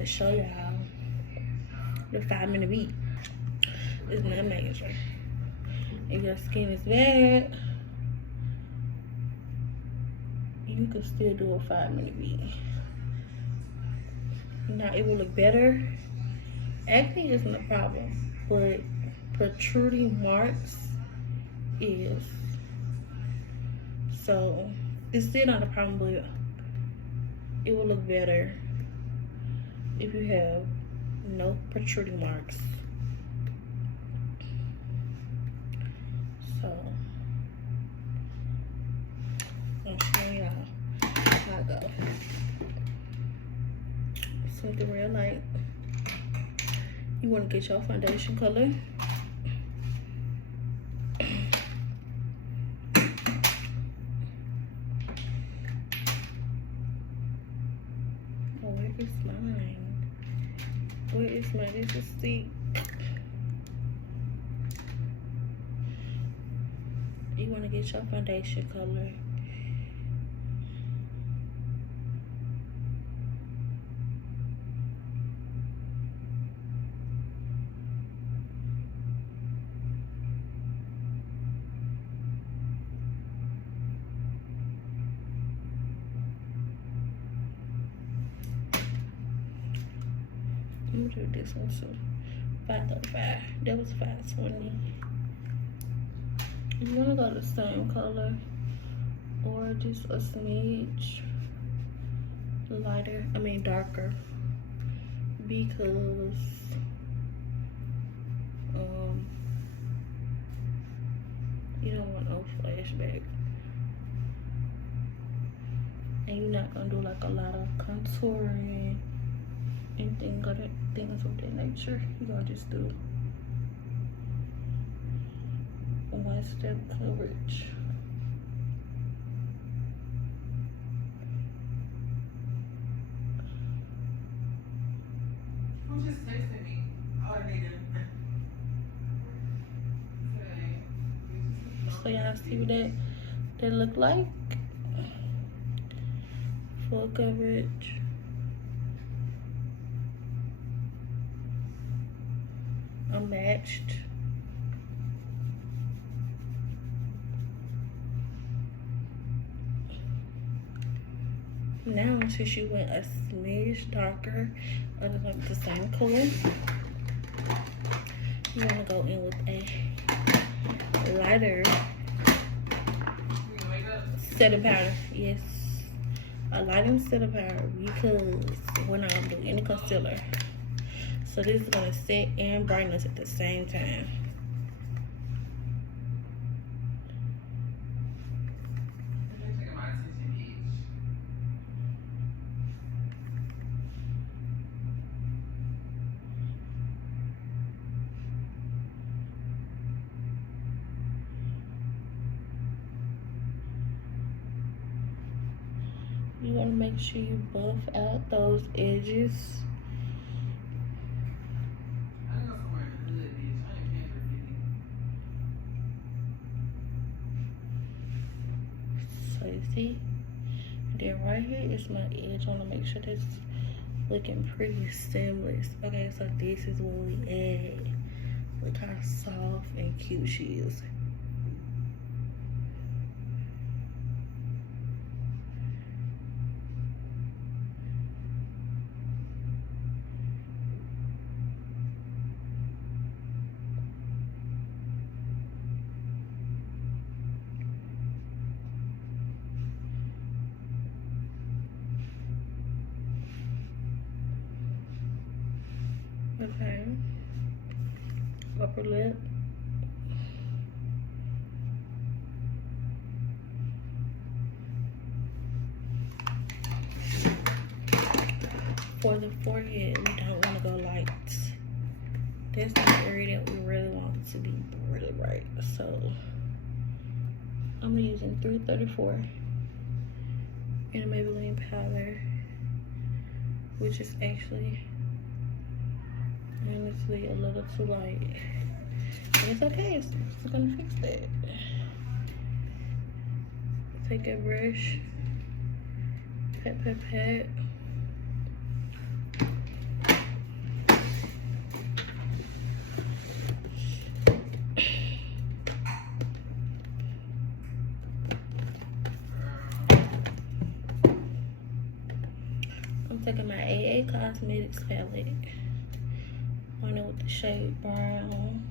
to show y'all the 5-minute beat. It's not major. If your skin is bad, you can still do a 5-minute beat. Now it will look better. Acne isn't a problem, but protruding marks is. So it's still not a problem, but it will look better if you have no protruding marks. So I'll show y'all how I go. Something real light. You want to get your foundation color. Where is mine? Where is mine? This is the. You want to get your foundation color. I'm gonna do this one too. 535. That was 520. You wanna go the same color or just a smidge lighter, darker, because you don't want no flashback. And you're not gonna do like a lot of contouring and things of that nature. You're gonna just do one step coverage. Who just texted me? Oh, they did. So y'all see what that look like? Full coverage. Unmatched. Now, since you went a smidge darker, other than the same color, you want to go in with a lighter setting powder. Yes, a lighter setting powder, because we're not going to do any concealer. So this is going to set and brighten us at the same time. You want to make sure you buff out those edges. So you see, then right here is my edge. I want to make sure that's looking pretty seamless. Okay, so this is where we add. Look how soft and cute she is. Okay, upper lip. For the forehead, we don't want to go light. That's the area that we really want it to be really bright. So I'm using 334 in a Maybelline powder, which is actually honestly a little too light. It's okay, it's gonna fix that. Take a brush, pat, pat, pat. I'm taking my AA Cosmetics palette. On it with the shade brown.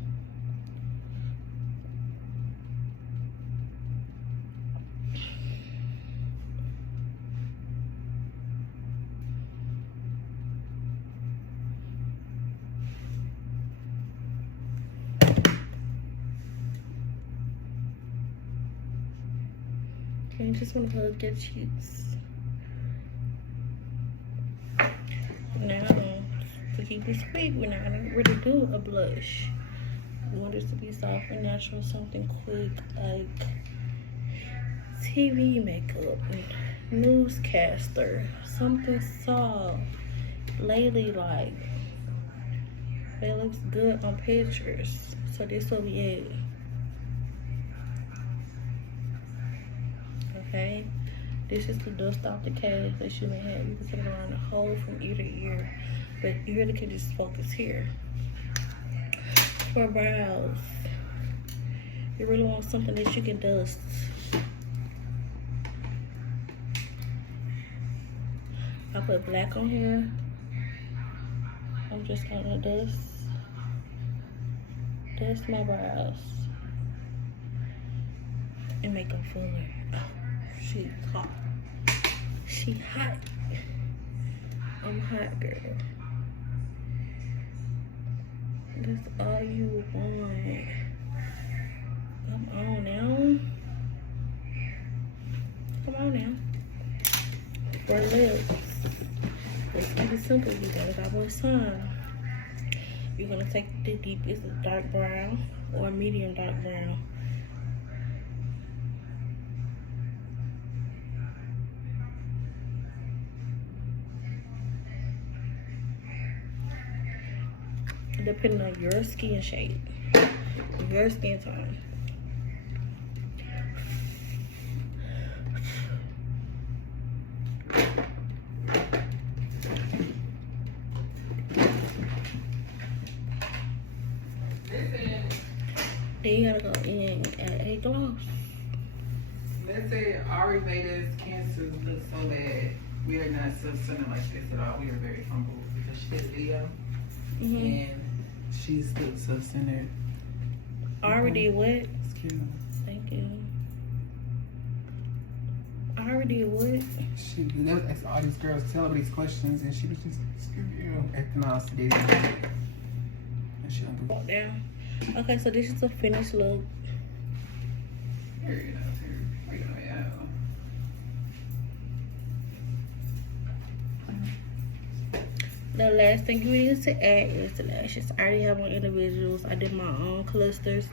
You just want to hug your cheeks. Now, to keep it sweet, we're not going to really do a blush. We want this to be soft and natural, something quick like TV makeup, newscaster, something soft, ladylike. It looks good on pictures, so this will be it. Okay, this is to dust off the cast that you may have. You can put it around the whole from ear to ear, but you really can just focus here. For brows, you really want something that you can dust. I put black on here. I'm just gonna dust my brows and make them fuller. She's hot. She hot. I'm hot, girl. That's all you want. Come on now. Come on now. For lips. Let's keep it simple. You gotta got more sun. You're gonna take the deepest dark brown or medium dark brown. Depending on your skin shade, your skin tone. Then you gotta go in and add a gloss. Let's say Ari made us cancers look so bad. We are not self-centered like this at all. We are very humble because she did a video and she still self-centered. Ari did what? Excuse me. Thank you. Ari did what? They was asking all these girls, tell her these questions, and she was just acting all sedity. And she don't do Walk down. Okay, so this is a finished look. The last thing you need to add is the lashes. I already have my individuals. I did my own clusters.